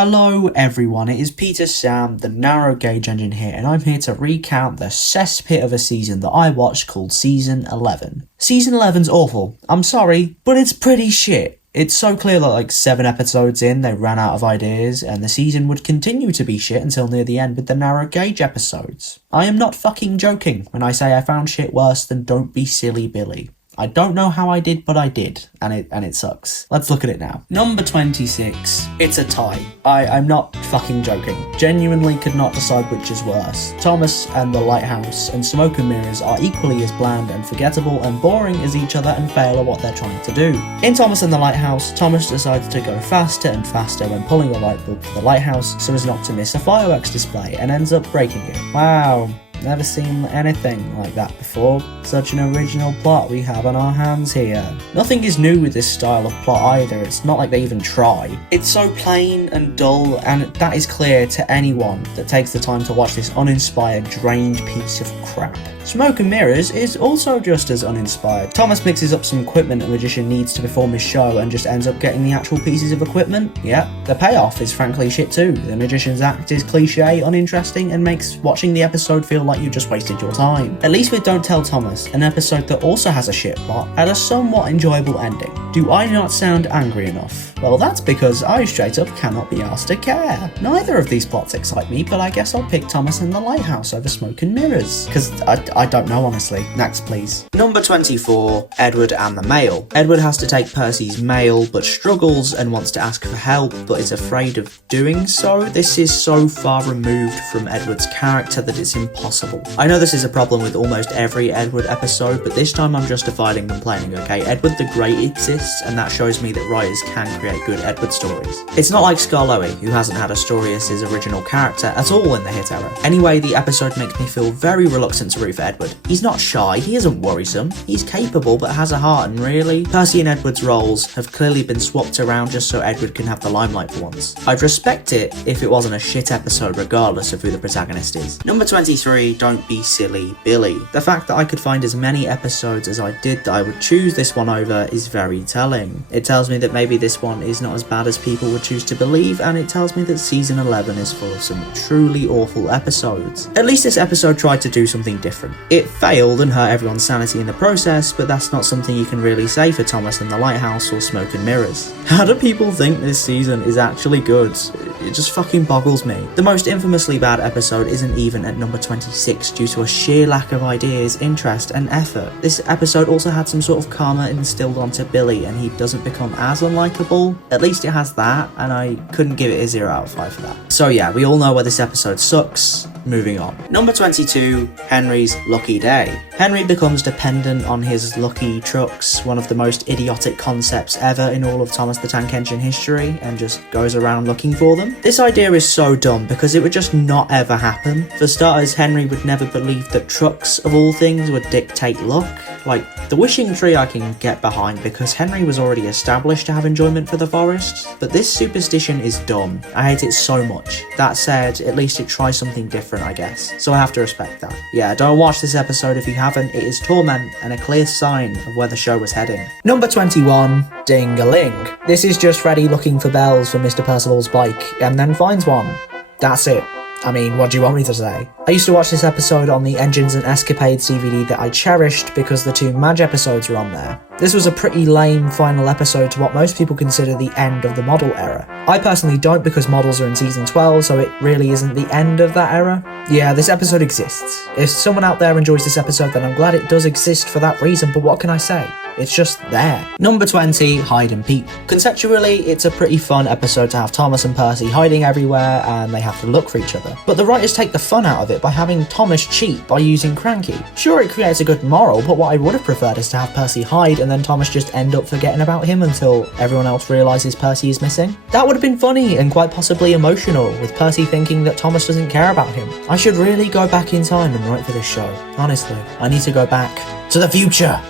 Hello everyone, it is Peter Sam, the Narrow Gauge Engine here, and I'm here to recount the cesspit of a season that I watched called Season 11. Season 11's awful, I'm sorry, but it's pretty shit. It's so clear that like 7 episodes in, they ran out of ideas, and the season would continue to be shit until near the end with the Narrow Gauge episodes. I am not fucking joking when I say I found shit worse than Don't Be Silly Billy. I don't know how I did, but I did, and it sucks. Let's look at it now. Number 26. It's a tie. I'm not fucking joking. Genuinely could not decide which is worse. Thomas and the Lighthouse and Smoke and Mirrors are equally as bland and forgettable and boring as each other and fail at what they're trying to do. In Thomas and the Lighthouse, Thomas decides to go faster and faster when pulling a light bulb for the lighthouse so as not to miss a fireworks display and ends up breaking it. Wow. Never seen anything like that before. Such an original plot we have on our hands here. Nothing is new with this style of plot either, it's not like they even try. It's so plain and dull, and that is clear to anyone that takes the time to watch this uninspired, drained piece of crap. Smoke and Mirrors is also just as uninspired. Thomas mixes up some equipment a magician needs to perform his show and just ends up getting the actual pieces of equipment. Yep, the payoff is frankly shit too. The magician's act is cliche, uninteresting, and makes watching the episode feel like you just wasted your time. At least with Don't Tell Thomas, an episode that also has a shit plot, had a somewhat enjoyable ending. Do I not sound angry enough? Well, that's because I straight up cannot be asked to care. Neither of these plots excite me, but I guess I'll pick Thomas and the Lighthouse over Smoke and Mirrors. Because I don't know, honestly. Next, please. Number 24, Edward and the Mail. Edward has to take Percy's mail, but struggles and wants to ask for help, but is afraid of doing so. This is so far removed from Edward's character that it's impossible. I know this is a problem with almost every Edward episode, but this time I'm justified in complaining, okay? Edward the Great exists, and that shows me that writers can create good Edward stories. It's not like Skarloey, who hasn't had a story as his original character at all in the hit era. Anyway, the episode makes me feel very reluctant to root for Edward. He's not shy, he isn't worrisome, he's capable but has a heart, and really, Percy and Edward's roles have clearly been swapped around just so Edward can have the limelight for once. I'd respect it if it wasn't a shit episode regardless of who the protagonist is. Number 23, Don't Be Silly Billy. The fact that I could find as many episodes as I did that I would choose this one over is very telling. It tells me that maybe this one is not as bad as people would choose to believe, and it tells me that season 11 is full of some truly awful episodes. At least this episode tried to do something different. It failed and hurt everyone's sanity in the process, but that's not something you can really say for Thomas and the Lighthouse or Smoke and Mirrors. How do people think this season is actually good? It just fucking boggles me. The most infamously bad episode isn't even at number 26 due to a sheer lack of ideas, interest and effort. This episode also had some sort of karma instilled onto Billy and he doesn't become as unlikable. At least it has that, and I couldn't give it a 0 out of 5 for that. So yeah, we all know where this episode sucks. Moving on. Number 22, Henry's Lucky Day. Henry becomes dependent on his lucky trucks, one of the most idiotic concepts ever in all of Thomas the Tank Engine history, and just goes around looking for them. This idea is so dumb because it would just not ever happen. For starters, Henry would never believe that trucks, of all things, would dictate luck. Like, the wishing tree I can get behind because Henry was already established to have enjoyment for the forest, but this superstition is dumb. I hate it so much. That said, at least it tries something different, I guess, so I have to respect that. Yeah, don't watch this episode if you haven't. It is torment and a clear sign of where the show was heading. Number 21, Ding-a-ling. This is just Freddy looking for bells for Mr. Percival's bike and then finds one. That's it. I mean, what do you want me to say? I used to watch this episode on the Engines and Escapades DVD that I cherished because the 2 Madge episodes were on there. This was a pretty lame final episode to what most people consider the end of the model era. I personally don't because models are in season 12, so it really isn't the end of that era. Yeah, this episode exists. If someone out there enjoys this episode, then I'm glad it does exist for that reason, but what can I say? It's just there. Number 20, Hide and Peep. Conceptually, it's a pretty fun episode to have Thomas and Percy hiding everywhere and they have to look for each other. But the writers take the fun out of it by having Thomas cheat by using Cranky. Sure, it creates a good moral, but what I would have preferred is to have Percy hide and then Thomas just end up forgetting about him until everyone else realises Percy is missing. That would have been funny and quite possibly emotional, with Percy thinking that Thomas doesn't care about him. I should really go back in time and write for this show. Honestly, I need to go back to the future.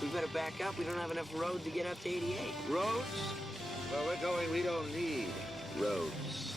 We better back up. We don't have enough road to get up to 88. Roads? Where we're going, we don't need roads.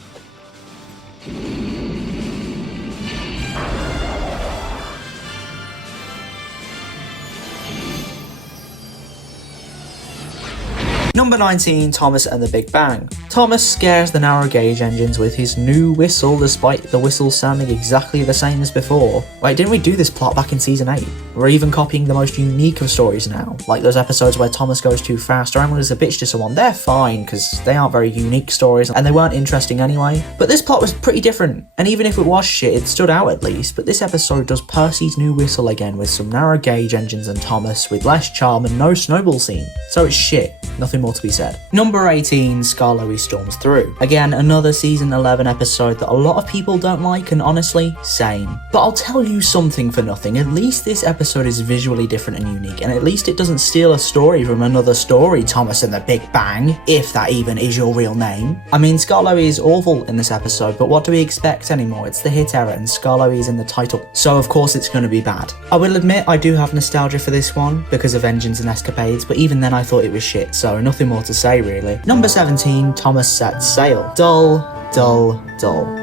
Number 19, Thomas and the Big Bang. Thomas scares the narrow gauge engines with his new whistle, despite the whistle sounding exactly the same as before. Wait, didn't we do this plot back in season 8? We're even copying the most unique of stories now, like those episodes where Thomas goes too fast or Emily is a bitch to someone. They're fine, because they aren't very unique stories, and they weren't interesting anyway. But this plot was pretty different, and even if it was shit, it stood out at least. But this episode does Percy's new whistle again with some narrow gauge engines and Thomas with less charm and no snowball scene. So it's shit. Nothing more to be said. Number 18, Skarloey storms through. Again, another season 11 episode that a lot of people don't like, and honestly, same. But I'll tell you something for nothing, at least this episode is visually different and unique, and at least it doesn't steal a story from another story, Thomas and the Big Bang, if that even is your real name. I mean, Skarloey is awful in this episode, but what do we expect anymore? It's the hit era, and Skarloey is in the title, so of course it's going to be bad. I will admit I do have nostalgia for this one, because of engines and escapades, but even then I thought it was shit, so nothing more to say really. Number 17, Thomas sets sail. Dull.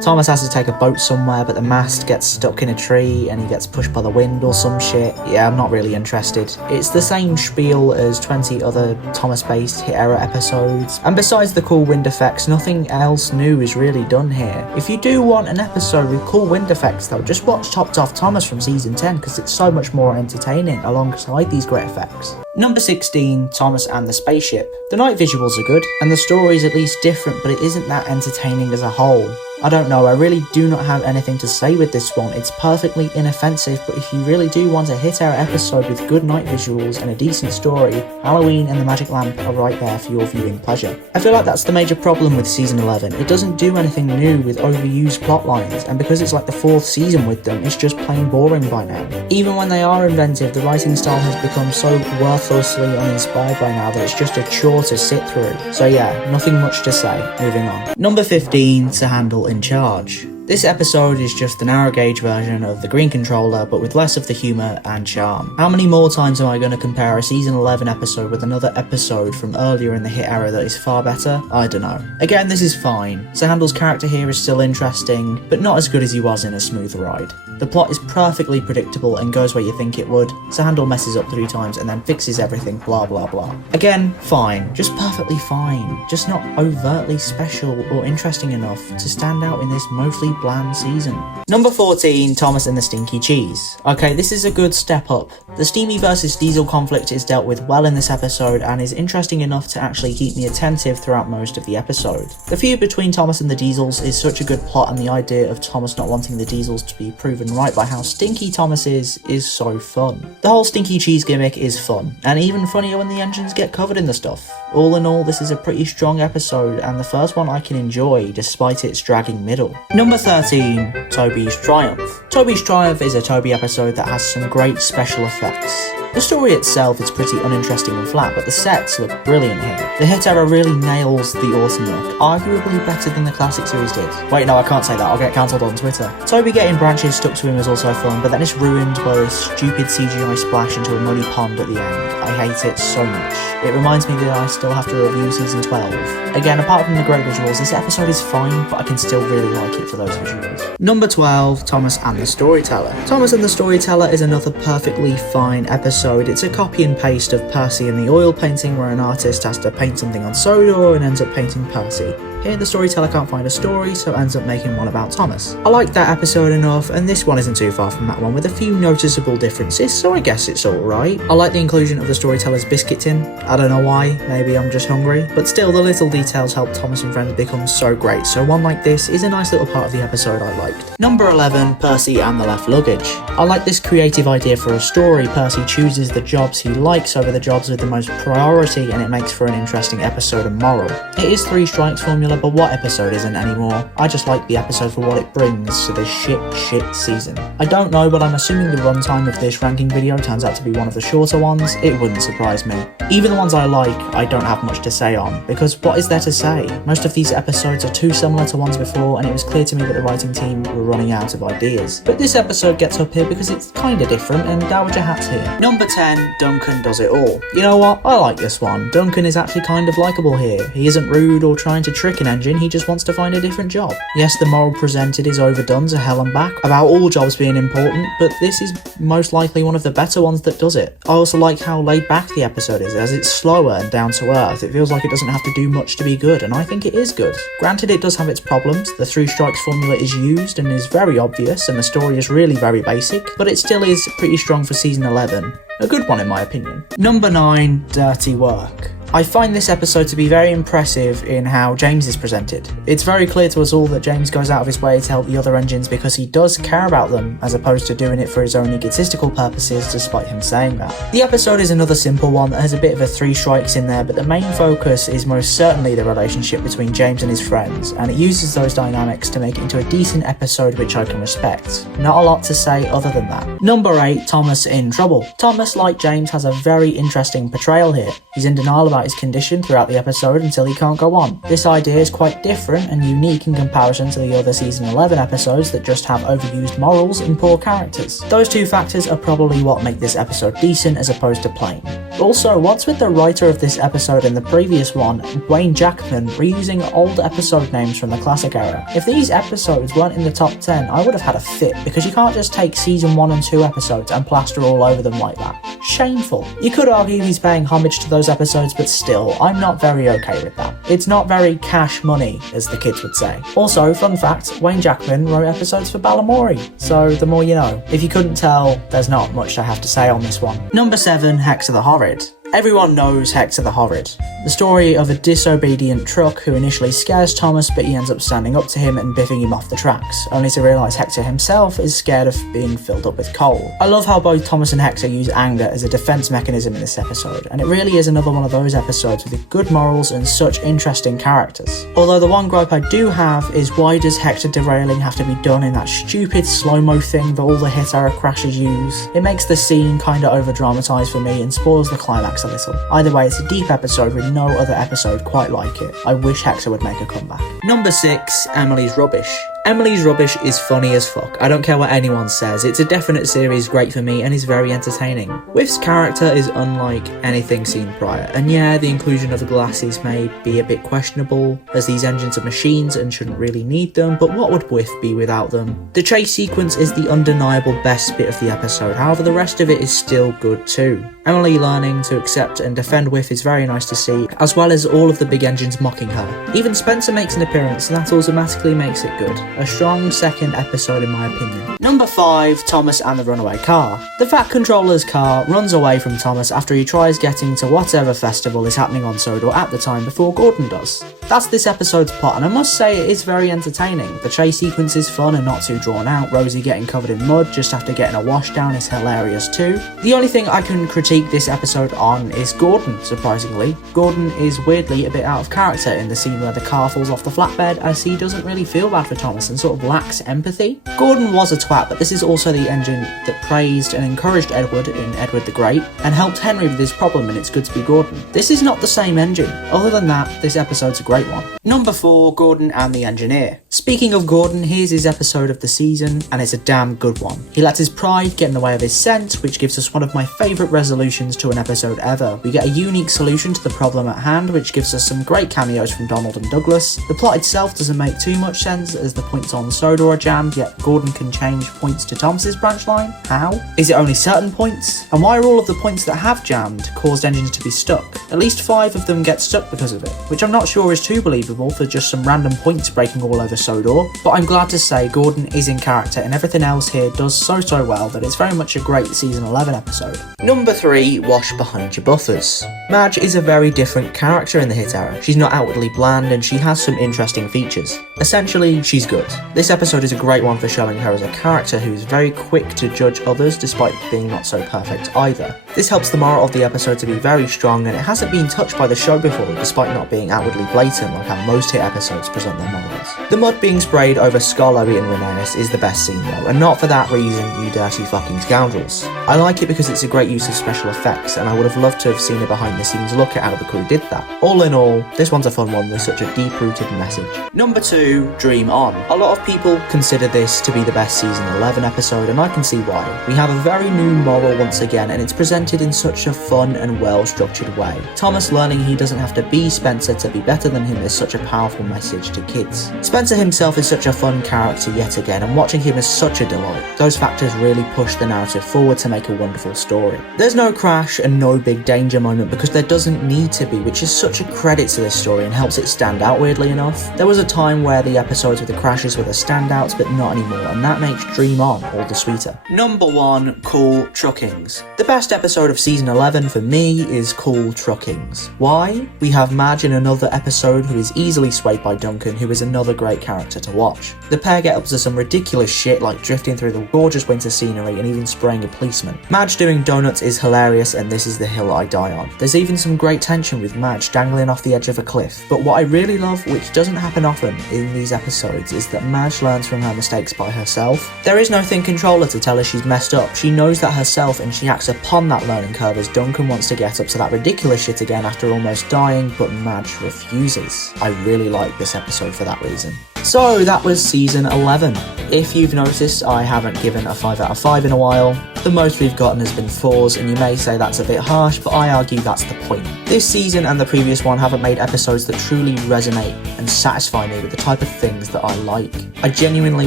Thomas has to take a boat somewhere, but the mast gets stuck in a tree and he gets pushed by the wind or some shit. Yeah, I'm not really interested. It's the same spiel as 20 other Thomas-based hit era episodes, and besides the cool wind effects, nothing else new is really done here. If you do want an episode with cool wind effects though, just watch Topped Off Thomas from season 10, because it's so much more entertaining alongside these great effects. Number 16, Thomas and the Spaceship. The night visuals are good, and the story is at least different, but it isn't that entertaining as a whole. I don't know, I really do not have anything to say with this one. It's perfectly inoffensive, but if you really do want a hit era episode with good night visuals and a decent story, Halloween and the Magic Lamp are right there for your viewing pleasure. I feel like that's the major problem with season 11. It doesn't do anything new with overused plot lines, and because it's like the 4th season with them, it's just plain boring by now. Even when they are inventive, the writing style has become so worthlessly uninspired by now that it's just a chore to sit through. So yeah, nothing much to say. Moving on. Number 15, Handel In Charge. This episode is just the narrow gauge version of the Green Controller, but with less of the humour and charm. How many more times am I going to compare a season 11 episode with another episode from earlier in the hit era that is far better? I don't know. Again, this is fine. Sir Handel's character here is still interesting, but not as good as he was in A Smooth Ride. The plot is perfectly predictable and goes where you think it would. Sir Handel messes up 3 times and then fixes everything, blah blah blah. Again, fine. Just perfectly fine. Just not overtly special or interesting enough to stand out in this mostly bland season. Number 14, Thomas and the Stinky Cheese. Okay, this is a good step up. The Steamy versus Diesel conflict is dealt with well in this episode and is interesting enough to actually keep me attentive throughout most of the episode. The feud between Thomas and the Diesels is such a good plot, and the idea of Thomas not wanting the Diesels to be proven right by how stinky Thomas is so fun. The whole Stinky Cheese gimmick is fun, and even funnier when the engines get covered in the stuff. All in all, this is a pretty strong episode, and the first one I can enjoy despite its dragging middle. Number 13, Toby's Triumph. Toby's Triumph is a Toby episode that has some great special effects. The story itself is pretty uninteresting and flat, but the sets look brilliant here. The hit era really nails the autumn look, arguably better than the classic series did. Wait, no, I can't say that, I'll get cancelled on Twitter. Toby getting branches stuck to him is also fun, but then it's ruined by a stupid CGI splash into a muddy pond at the end. I hate it so much. It reminds me that I still have to review season 12. Again, apart from the great visuals, this episode is fine, but I can still really like it for those visuals. Number 12, Thomas and the Storyteller. Thomas and the Storyteller is another perfectly fine episode. It's a copy and paste of Percy and the oil painting, where an artist has to paint something on soda and ends up painting Percy. Here the storyteller can't find a story, so ends up making one about Thomas. I liked that episode enough, and this one isn't too far from that one, with a few noticeable differences, so I guess it's alright. I like the inclusion of the storyteller's biscuit tin. I don't know why, maybe I'm just hungry, but still the little details help Thomas and friends become so great, so one like this is a nice little part of the episode I liked. Number 11, Percy and the Left Luggage. I like this creative idea for a story. Percy chooses the jobs he likes over the jobs with the most priority, and it makes for an interesting episode and moral. It is 3 strikes formula, but what episode isn't anymore? I just like the episode for what it brings to this shit season. I don't know, but I'm assuming the runtime of this ranking video turns out to be one of the shorter ones. It wouldn't surprise me. Even the ones I like, I don't have much to say on, because what is there to say? Most of these episodes are too similar to ones before, and it was clear to me that the writing team were running out of ideas. But this episode gets up here because it's kinda different, and Dowager Hat's here. Number 10, Duncan Does It All. You know what? I like this one. Duncan is actually kind of likeable here. He isn't rude or trying to trick an engine, he just wants to find a different job. Yes, the moral presented is overdone to hell and back about all jobs being important, but this is most likely one of the better ones that does it. I also like how laid back the episode is, as it's slower and down to earth. It feels like it doesn't have to do much to be good, and I think it is good. Granted, it does have its problems. The 3 strikes formula is used and is very obvious, and the story is really very basic, but it still is pretty strong for season 11. A good one in my opinion. Number 9, Dirty Work. I find this episode to be very impressive in how James is presented. It's very clear to us all that James goes out of his way to help the other engines because he does care about them, as opposed to doing it for his own egotistical purposes, despite him saying that. The episode is another simple one that has a bit of a 3 strikes in there, but the main focus is most certainly the relationship between James and his friends, and it uses those dynamics to make it into a decent episode which I can respect. Not a lot to say other than that. Number 8, Thomas in Trouble. Thomas, like James, has a very interesting portrayal here. He's in denial about his condition throughout the episode until he can't go on. This idea is quite different and unique in comparison to the other season 11 episodes that just have overused morals and poor characters. Those 2 factors are probably what make this episode decent as opposed to plain. Also, what's with the writer of this episode and the previous one, Wayne Jackman, reusing old episode names from the classic era? If these episodes weren't in the top 10, I would have had a fit, because you can't just take season 1 and 2 episodes and plaster all over them like that. Shameful. You could argue he's paying homage to those episodes, but still, I'm not very okay with that. It's not very cash money, as the kids would say. Also, fun fact, Wayne Jackman wrote episodes for Balamory, so the more you know. If you couldn't tell, there's not much I have to say on this one. Number 7, Hector the Horrid. Everyone knows Hector the Horrid. The story of a disobedient truck who initially scares Thomas, but he ends up standing up to him and biffing him off the tracks, only to realise Hector himself is scared of being filled up with coal. I love how both Thomas and Hector use anger as a defence mechanism in this episode, and it really is another one of those episodes with good morals and such interesting characters. Although the one gripe I do have is, why does Hector derailing have to be done in that stupid slow-mo thing that all the hit era crashes use? It makes the scene kinda over-dramatised for me and spoils the climax a little. Either way, it's a deep episode with no other episode quite like it. I wish Hector would make a comeback. Number 6, Emily's Rubbish. Emily's Rubbish is funny as fuck. I don't care what anyone says, it's a definite series great for me and is very entertaining. Whiff's character is unlike anything seen prior, and yeah, the inclusion of the glasses may be a bit questionable, as these engines are machines and shouldn't really need them, but what would Whiff be without them? The chase sequence is the undeniable best bit of the episode, however the rest of it is still good too. Emily learning to accept and defend Whiff is very nice to see, as well as all of the big engines mocking her. Even Spencer makes an appearance, and that automatically makes it good. A strong second episode in my opinion. Number 5, Thomas and the Runaway Car. The Fat Controller's car runs away from Thomas after he tries getting to whatever festival is happening on Sodor at the time before Gordon does. That's this episode's plot, and I must say it is very entertaining. The chase sequence is fun and not too drawn out. Rosie getting covered in mud just after getting a washdown is hilarious too. The only thing I can critique this episode on is Gordon, surprisingly. Gordon is weirdly a bit out of character in the scene where the car falls off the flatbed, as he doesn't really feel bad for Thomas and sort of lacks empathy. Gordon was a twat, but this is also the engine that praised and encouraged Edward in Edward the Great, and helped Henry with his problem in It's Good to Be Gordon. This is not the same engine. Other than that, this episode's a great one. Number 4, Gordon and the Engineer. Speaking of Gordon, here's his episode of the season, and it's a damn good one. He lets his pride get in the way of his scent, which gives us one of my favourite resolutions to an episode ever. We get a unique solution to the problem at hand, which gives us some great cameos from Donald and Douglas. The plot itself doesn't make too much sense, as the points on Sodor are jammed, yet Gordon can change points to Thomas's branch line. How? Is it only certain points? And why are all of the points that have jammed caused engines to be stuck? At least 5 of them get stuck because of it, which I'm not sure is too believable for just some random points breaking all over Sodor, but I'm glad to say Gordon is in character and everything else here does so well that it's very much a great season 11 episode. Number 3, Wash Behind Your Buffers. Madge is a very different character in the hit era. She's not outwardly bland and she has some interesting features. Essentially, she's good. This episode is a great one for showing her as a character who is very quick to judge others despite being not so perfect either. This helps the moral of the episode to be very strong, and it hasn't been touched by the show before despite not being outwardly blatant like how most hit episodes present their morals. The mud being sprayed over Skarloey and Reranked is the best scene though, and not for that reason, you dirty fucking scoundrels. I like it because it's a great use of special effects, and I would have loved to have seen a behind the scenes look at how the crew did that. All in all, this one's a fun one with such a deep rooted message. Number 2, Dream On. A lot of people consider this to be the best season season 11 episode, and I can see why. We have a very new moral once again, and it's presented in such a fun and well-structured way. Thomas learning he doesn't have to be Spencer to be better than him is such a powerful message to kids. Spencer himself is such a fun character yet again, and watching him is such a delight. Those factors really push the narrative forward to make a wonderful story. There's no crash and no big danger moment because there doesn't need to be, which is such a credit to this story and helps it stand out weirdly enough. There was a time where the episodes with the crashes were the standouts, but not anymore, and that makes Dream On all the sweeter. Number 1, Cool Truckings. The best episode of season 11 for me is Cool Truckings. Why? We have Madge in another episode who is easily swayed by Duncan, who is another great character to watch. The pair get up to some ridiculous shit like drifting through the gorgeous winter scenery and even spraying a policeman. Madge doing donuts is hilarious, and this is the hill I die on. There's even some great tension with Madge dangling off the edge of a cliff. But what I really love, which doesn't happen often in these episodes, is that Madge learns from her mistakes by herself. There is no thin controller to tell her she's messed up. She knows that herself and she acts upon that learning curve as Duncan wants to get up to that ridiculous shit again after almost dying, but Madge refuses. I really like this episode for that reason. So that was season 11. If you've noticed, I haven't given a 5 out of 5 in a while. The most we've gotten has been 4s, and you may say that's a bit harsh, but I argue that's the point. This season and the previous one haven't made episodes that truly resonate and satisfy me with the type of things that I like. I genuinely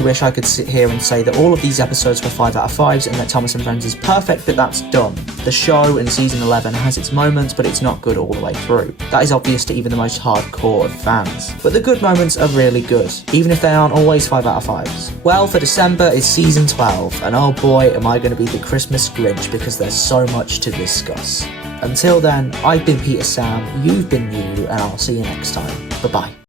wish I could sit here and say that all of these episodes were 5 out of 5s and that Thomas and Friends is perfect, but that's dumb. The show in season 11 has its moments, but it's not good all the way through. That is obvious to even the most hardcore of fans. But the good moments are really good, even if they aren't always 5 out of 5s. Well, for December is season 12, and oh boy am I going to be the Christmas Grinch because there's so much to discuss. Until then, I've been Peter Sam, you've been you, and I'll see you next time. Bye bye.